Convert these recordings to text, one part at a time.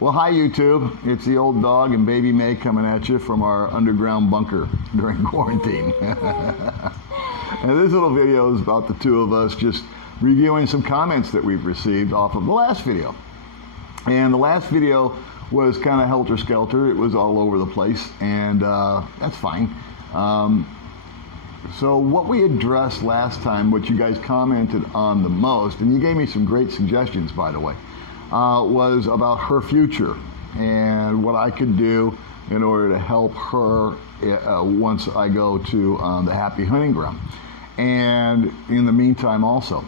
Well, hi YouTube. It's the old dog and baby May coming at you from our underground bunker during quarantine. And this little video is about the two of us just reviewing some comments that we've received off of the last video. And the last video was kind of helter-skelter. It was all over the place, and that's fine. So what we addressed last time, what you guys commented on the most, and you gave me some great suggestions, by the way, was about her future and what I could do in order to help her once I go to the Happy Hunting Ground. And in the meantime also,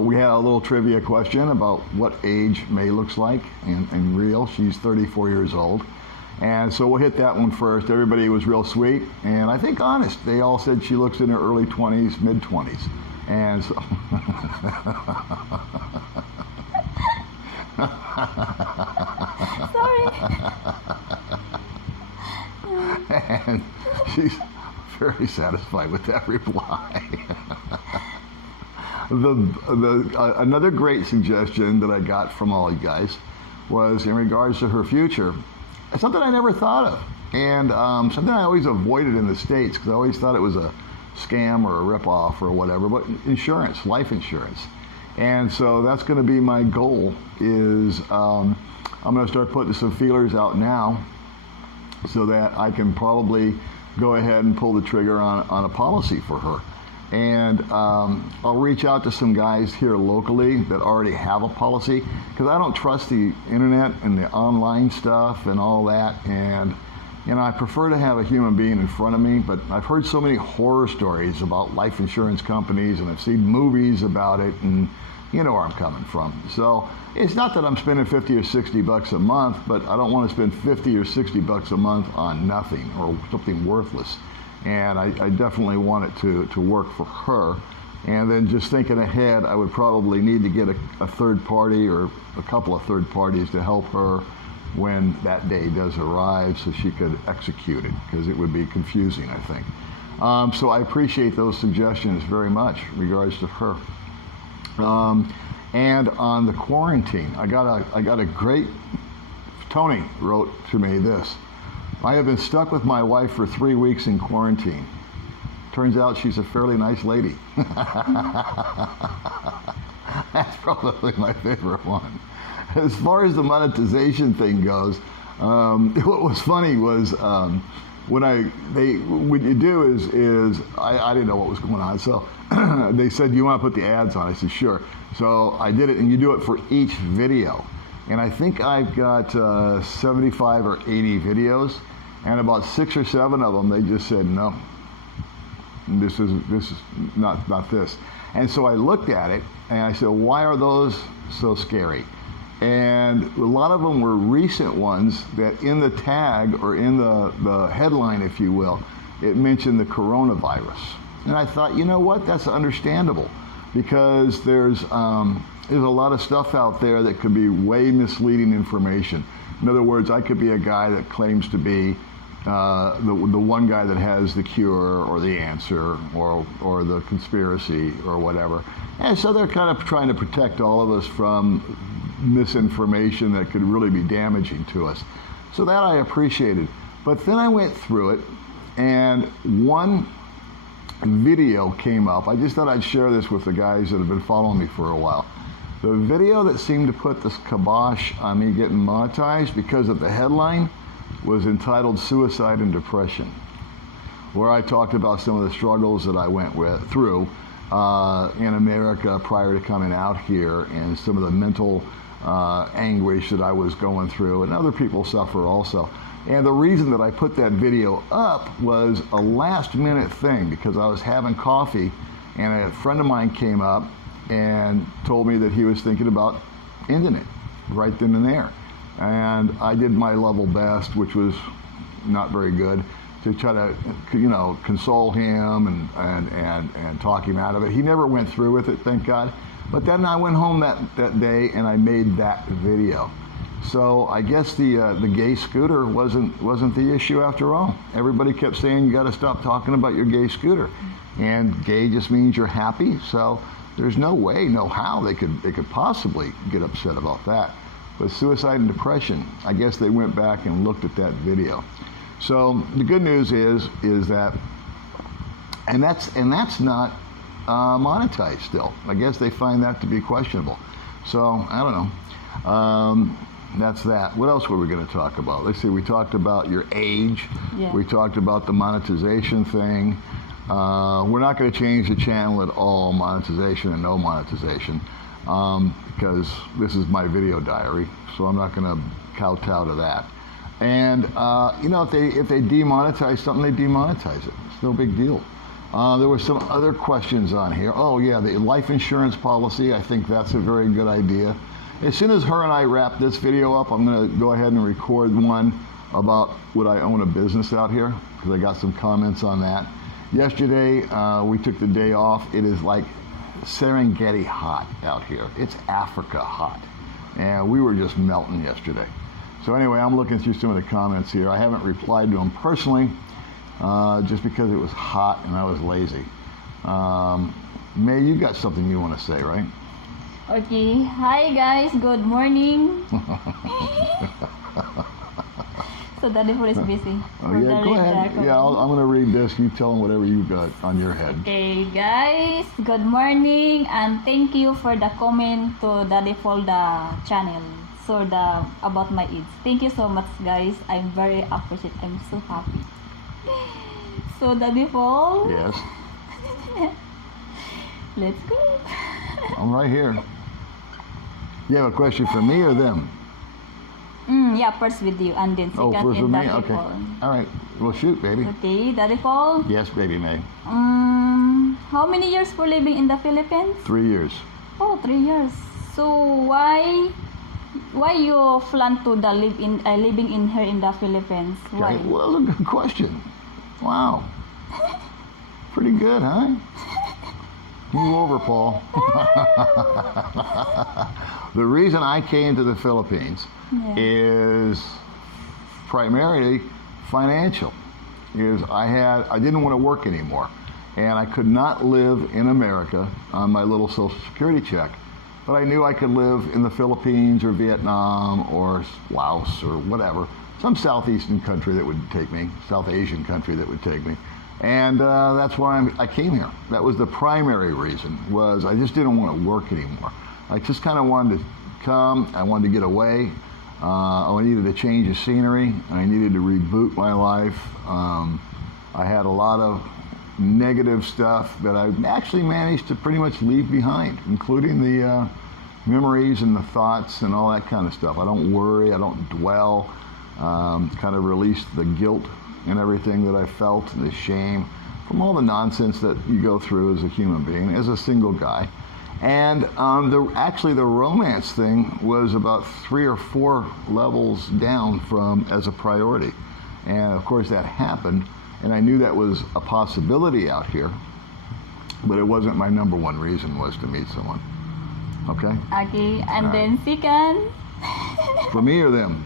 we had a little trivia question about what age May looks like in real. She's 34 years old. And so we'll hit that one first. Everybody was real sweet, and I think honest. They all said she looks in her early 20s, mid 20s. And so Sorry. And she's very satisfied with that reply. Another great suggestion that I got from all you guys was in regards to her future, something I never thought of, and something I always avoided in the States because I always thought it was a scam or a ripoff or whatever, but insurance, life insurance. And so that's going to be my goal is I'm going to start putting some feelers out now so that I can probably go ahead and pull the trigger on a policy for her. And I'll reach out to some guys here locally that already have a policy because I don't trust the internet and the online stuff and all that. And you know, I prefer to have a human being in front of me, but I've heard so many horror stories about life insurance companies, and I've seen movies about it, and you know where I'm coming from. So it's not that I'm spending 50 or 60 bucks a month, but I don't want to spend 50 or 60 bucks a month on nothing or something worthless. And I definitely want it to work for her. And then just thinking ahead, I would probably need to get a third party or a couple of third parties to help her when that day does arrive so she could execute it, because it would be confusing, I think. So I appreciate those suggestions very much in regards to her. And on the quarantine, I got a great, Tony wrote to me this: I have been stuck with my wife for 3 weeks in quarantine. Turns out she's a fairly nice lady. That's probably my favorite one. As far as the monetization thing goes, what was funny was what you do is I didn't know what was going on, so they said, you want to put the ads on? I said, sure. So I did it, and you do it for each video. And I think I've got 75 or 80 videos, and about 6 or 7 of them, they just said, no, this is not this. And so I looked at it, and I said, why are those so scary? And a lot of them were recent ones that in the tag, or in the headline, if you will, it mentioned the coronavirus. And I thought, you know what, that's understandable, because there's a lot of stuff out there that could be way misleading information. In other words, I could be a guy that claims to be the one guy that has the cure or the answer or the conspiracy or whatever. And so they're kind of trying to protect all of us from misinformation that could really be damaging to us. So that I appreciated. But then I went through it, and one video came up. I just thought I'd share this with the guys that have been following me for a while. The video that seemed to put this kibosh on me getting monetized because of the headline was entitled Suicide and Depression, where I talked about some of the struggles that I went through in America prior to coming out here, and some of the mental anguish that I was going through, and other people suffer also. And the reason that I put that video up was a last minute thing, because I was having coffee and a friend of mine came up and told me that he was thinking about ending it right then and there. And I did my level best, which was not very good, to try to, you know, console him and talk him out of it. He never went through with it, thank God. But then I went home that day and I made that video. So I guess the gay scooter wasn't the issue after all. Everybody kept saying, you got to stop talking about your gay scooter, and gay just means you're happy. So there's no way, no how they could possibly get upset about that. but suicide and depression. I guess they went back and looked at that video. So the good news is that, and that's not monetized still. I guess they find that to be questionable. So I don't know. That's that. What else were we going to talk about? Let's see. We talked about your age. Yeah. We talked about the monetization thing. We're not going to change the channel at all, monetization and no monetization, because this is my video diary, so I'm not going to kowtow to that. And you know, if they demonetize something, they demonetize it. It's no big deal. There were some other questions on here. Oh yeah, the life insurance policy. I think that's a very good idea. As soon as her and I wrap this video up, I'm going to go ahead and record one about would I own a business out here, because I got some comments on that. Yesterday, we took the day off. It is like Serengeti hot out here. It's Africa hot. And we were just melting yesterday. So anyway, I'm looking through some of the comments here. I haven't replied to them personally, just because it was hot and I was lazy. May, you got something you want to say, right? Okay. Hi guys. Good morning. So Daddy Paul is busy. Oh yeah, go ahead. Yeah, I'm going to read this. You tell them whatever you got on your head. Okay, guys. Good morning, and thank you for the comment to Daddy Paul the channel. So about my age. Thank you so much, guys. I'm very appreciative. I'm so happy. So Daddy Paul. Yes. Let's go. I'm right here. You have a question for me or them? Yeah, first with you, and then second first in with me? Daddy Okay. Paul. All right. Well, shoot, baby. Okay, Daddy Paul. Yes, baby May. How many years for living in the Philippines? 3 years. Oh, 3 years. So why you plan to living in here in the Philippines? Why? Okay. Well, a good question. Wow. Pretty good, huh? Move over, Paul. The reason I came to the Philippines is primarily financial. I didn't want to work anymore, and I could not live in America on my little Social Security check. But I knew I could live in the Philippines or Vietnam or Laos or whatever, some Southeastern country that would take me, South Asian country that would take me. And that's why I came here. That was the primary reason, was I just didn't want to work anymore. I just kind of wanted to come, I wanted to get away. I needed a change of scenery. I needed to reboot my life. I had a lot of negative stuff that I actually managed to pretty much leave behind, including the memories and the thoughts and all that kind of stuff. I don't worry, I don't dwell, kind of released the guilt and everything that I felt, and the shame from all the nonsense that you go through as a human being, as a single guy. And actually the romance thing was about 3 or 4 levels down from as a priority. And of course that happened, and I knew that was a possibility out here, but it wasn't my number one reason was to meet someone. Okay? Okay, and then second, For me or them?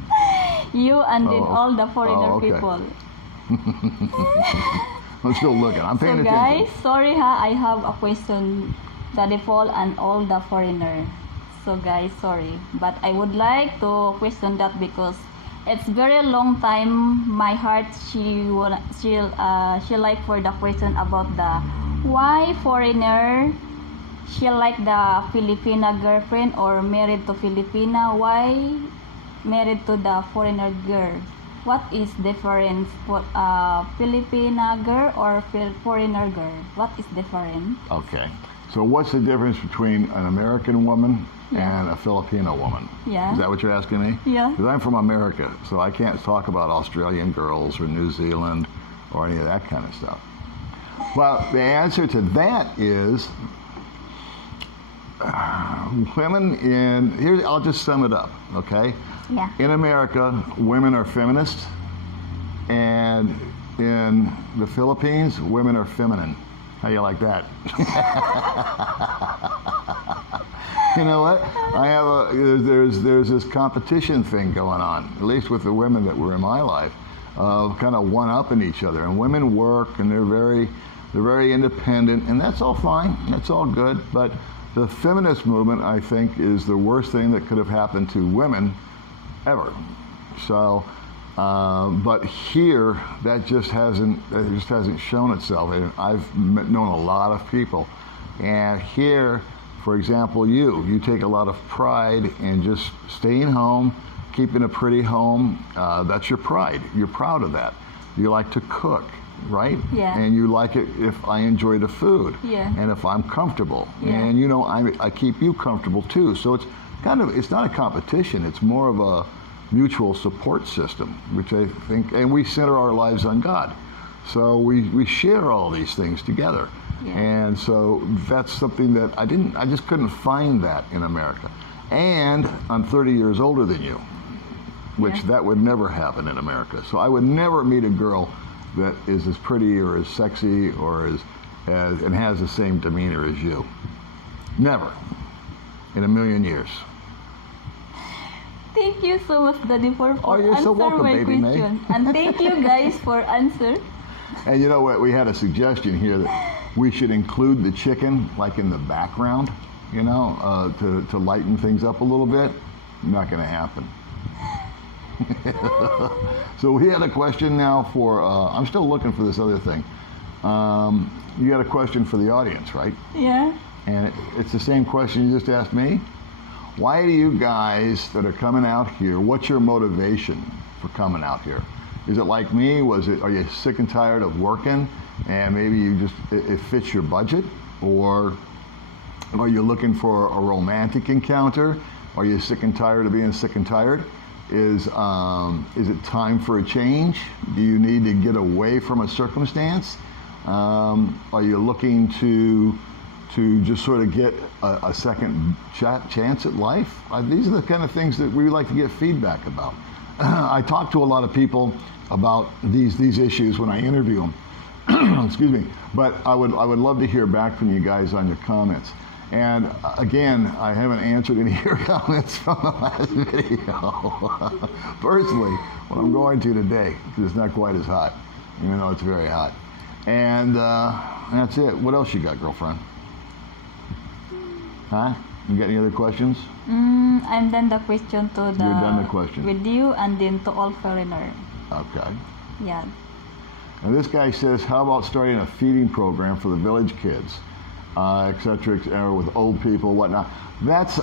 you and then all the foreigner okay. people. I'm still looking. I'm paying So attention. guys, sorry ha, I have a question, Daddy Paul and all the foreigner. So guys, sorry, but I would like to question that because it's very long time. My heart, she like for the question about the why foreigner. She like the Filipina girlfriend or married to Filipina. Why married to the foreigner girl? What is difference for Filipina girl or foreigner girl? What is different? Okay. So what's the difference between an American woman and a Filipino woman? Yeah. Is that what you're asking me? Yeah. Because I'm from America, so I can't talk about Australian girls or New Zealand or any of that kind of stuff. Well, the answer to that is women I'll just sum it up, okay? Yeah. In America, women are feminists, and in the Philippines, women are feminine. How do you like that? You know what? There's this competition thing going on, at least with the women that were in my life, of kind of one-upping each other. And women work, and they're very independent, and that's all fine. That's all good. But The feminist movement, I think, is the worst thing that could have happened to women ever. So, but here, that just hasn't shown itself. And I've known a lot of people, and here, for example, you take a lot of pride in just staying home, keeping a pretty home. That's your pride. You're proud of that. You like to cook, right? Yeah. And you like it if I enjoy the food. Yeah. And if I'm comfortable. Yeah. And you know, I keep you comfortable too. So it's it's not a competition. It's more of a mutual support system, which I think, and we center our lives on God. So we share all these things together. Yeah. And so that's something that I just couldn't find that in America. And I'm 30 years older than you, which Yeah. that would never happen in America. So I would never meet a girl that is as pretty or as sexy or as and has the same demeanor as you. Never. In a million years. Thank you so much, Daddy, for Oh, you're answer so welcome, my baby May. question. And thank you guys for answer. And you know what? We had a suggestion here that we should include the chicken like in the background, you know, to lighten things up a little bit. Not going to happen. So we had a question now for, I'm still looking for this other thing. You got a question for the audience, right? Yeah. And it's the same question you just asked me. Why do you guys that are coming out here, what's your motivation for coming out here? Is it like me? Are you sick and tired of working and maybe it fits your budget? Or are you looking for a romantic encounter? Are you sick and tired of being sick and tired? Is it time for a change? Do you need to get away from a circumstance? Are you looking to just sort of get a second chance at life? These are the kind of things that we like to get feedback about. I talk to a lot of people about these issues when I interview them. Excuse me. But I would love to hear back from you guys on your comments. And again, I haven't answered any of your comments from the last video. Personally, what I'm going to today, because it's not quite as hot, even though it's very hot. And that's it. What else you got, girlfriend? Huh? You got any other questions? I'm done the question to the. You're done the question. With you and then to all foreigner. Okay. Yeah. And this guy says, how about starting a feeding program for the village kids, et cetera, with old people, whatnot. That's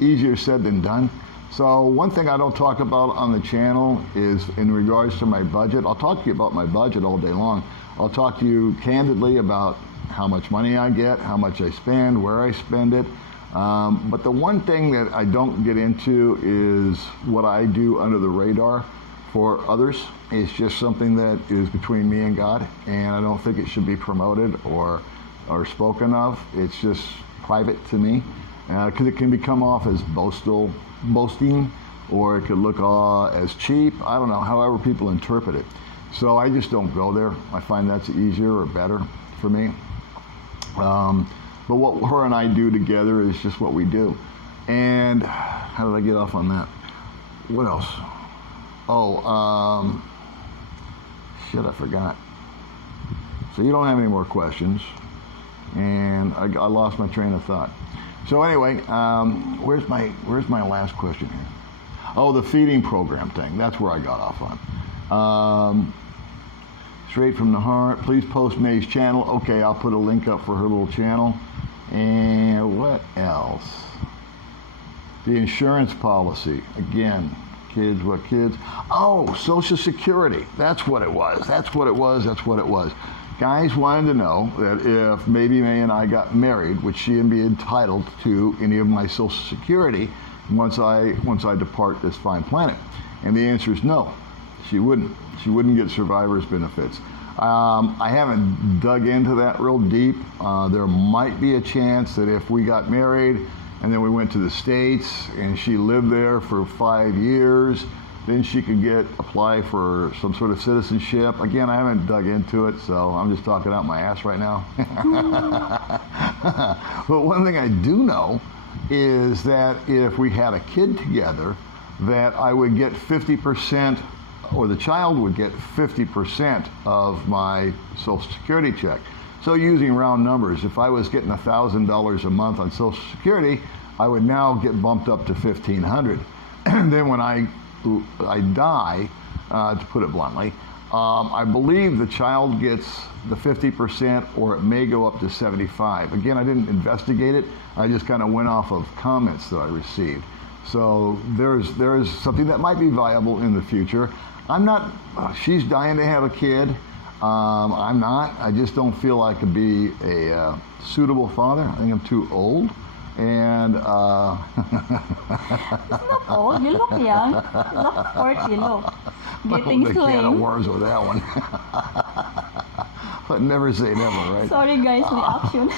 easier said than done. So one thing I don't talk about on the channel is in regards to my budget. I'll talk to you about my budget all day long. I'll talk to you candidly about how much money I get, how much I spend, where I spend it. But the one thing that I don't get into is what I do under the radar for others. It's just something that is between me and God, and I don't think it should be promoted or spoken of. It's just private to me, because it can come off as boasting, or it could look as cheap. I don't know, however people interpret it. So I just don't go there. I find that's easier or better for me. But what her and I do together is just what we do. And how did I get off on that? What else? Oh, shit, I forgot. So you don't have any more questions. And I lost my train of thought. So anyway, where's my last question here? Oh, the feeding program thing. That's where I got off on. Straight from the heart. Please post May's channel. Okay, I'll put a link up for her little channel. And what else? The insurance policy. Again, kids, what kids? Oh, Social Security. That's what it was. That's what it was. That's what it was. Guys wanted to know that if maybe May and I got married, would she be entitled to any of my Social Security once I depart this fine planet? And the answer is no. She wouldn't. She wouldn't get survivor's benefits. I haven't dug into that real deep. There might be a chance that if we got married and then we went to the States and she lived there for 5 years, then she could apply for some sort of citizenship. Again, I haven't dug into it, so I'm just talking out my ass right now. But one thing I do know is that if we had a kid together, that I would get 50%, or the child would get 50% of my Social Security check. So using round numbers, if I was getting $1,000 a month on Social Security, I would now get bumped up to $1,500. And then when I die, to put it bluntly, I believe the child gets the 50%, or it may go up to 75. Again, I didn't investigate it. I just kind of went off of comments that I received. So there's something that might be viable in the future. I'm not. She's dying to have a kid. I'm not. I just don't feel I could be a suitable father. I think I'm too old. And It's not old. You look young. You look 40. Look, getting the can of slim. worms with that one. But never say never, right? Sorry, guys. Reaction.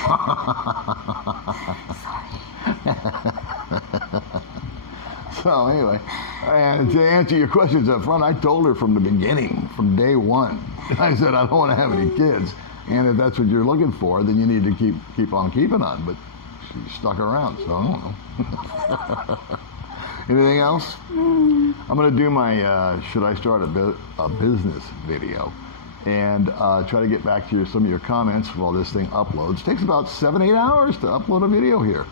So anyway, and to answer your questions up front, I told her from the beginning, from day one, I said I don't want to have any kids, and if that's what you're looking for, then you need to keep on keeping on. But she stuck around, so I don't know. Anything else? I'm going to do my should I start a business video, and try to get back to some of your comments while this thing uploads. It takes about 7-8 hours to upload a video here.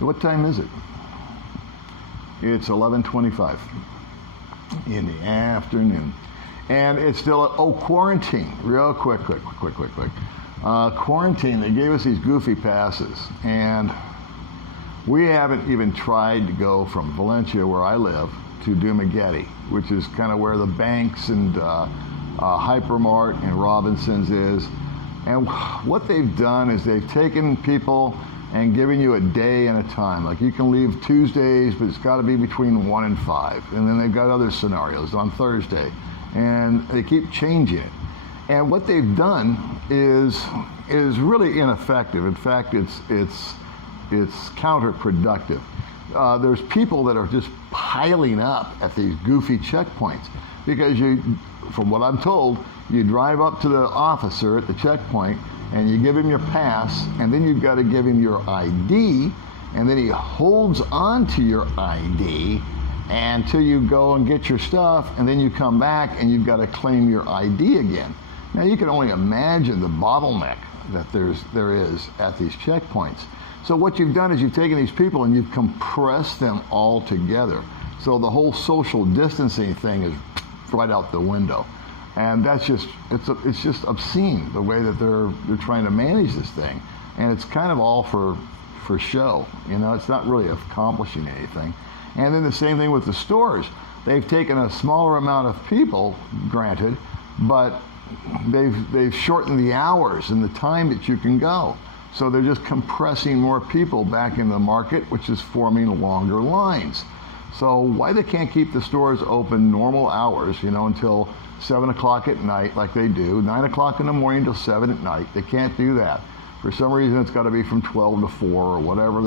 What time is it? It's 11:25 in the afternoon, and it's still quarantine. Real quick. Quarantine. They gave us these goofy passes, and we haven't even tried to go from Valencia, where I live, to Dumaguete, which is kind of where the banks and Hypermart and Robinsons is. And what they've done is they've taken people and giving you a day and a time. Like you can leave Tuesdays, but it's got to be between 1 and 5. And then they've got other scenarios on Thursday, and they keep changing it. And what they've done is really ineffective. In fact, it's counterproductive. There's people that are just piling up at these goofy checkpoints because from what I'm told, you drive up to the officer at the checkpoint and you give him your pass, and then you've got to give him your ID, and then he holds on to your ID until you go and get your stuff, and then you come back and you've got to claim your ID again. Now you can only imagine the bottleneck that there is at these checkpoints. So what you've done is you've taken these people and you've compressed them all together. So the whole social distancing thing is right out the window. And that's just, it's just obscene the way that they're trying to manage this thing. And it's kind of all for show. You know, it's not really accomplishing anything. And then the same thing with the stores. They've taken a smaller amount of people, granted, but they've shortened the hours and the time that you can go. So they're just compressing more people back in the market, which is forming longer lines. So why they can't keep the stores open normal hours, you know, until 7 o'clock at night like they do, 9 o'clock in the morning till 7 at night. They can't do that. For some reason, it's got to be from 12 to 4 or whatever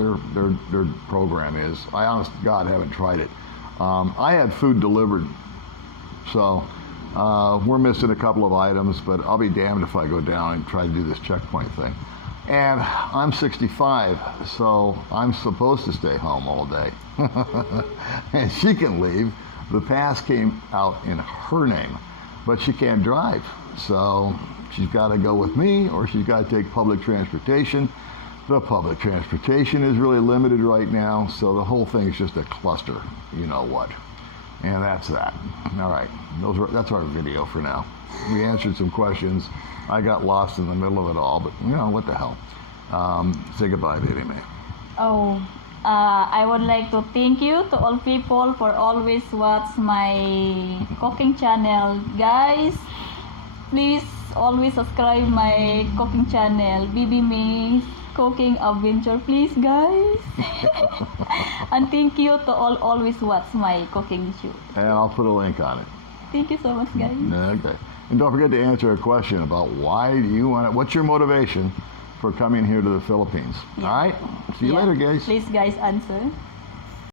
their program is. I honest to God haven't tried it. I had food delivered, so we're missing a couple of items, but I'll be damned if I go down and try to do this checkpoint thing. And I'm 65, so I'm supposed to stay home all day. And she can leave. The pass came out in her name, but she can't drive. So she's got to go with me, or she's got to take public transportation. The public transportation is really limited right now, so the whole thing is just a cluster, you know what. And that's that. All right, that's our video for now. We answered some questions. I got lost in the middle of it all, but you know, what the hell. Say goodbye, baby man. I would like to thank you to all people for always watch my cooking channel. Guys, please always subscribe my cooking channel, Bibi May's Cooking Adventure, please, guys. And thank you to all always watch my cooking show. And I'll put a link on it. Thank you so much, guys. Okay. And don't forget to answer a question about why do you want it? What's your motivation for coming here to the Philippines? Yeah. All right? See you later, guys. Please, guys, answer.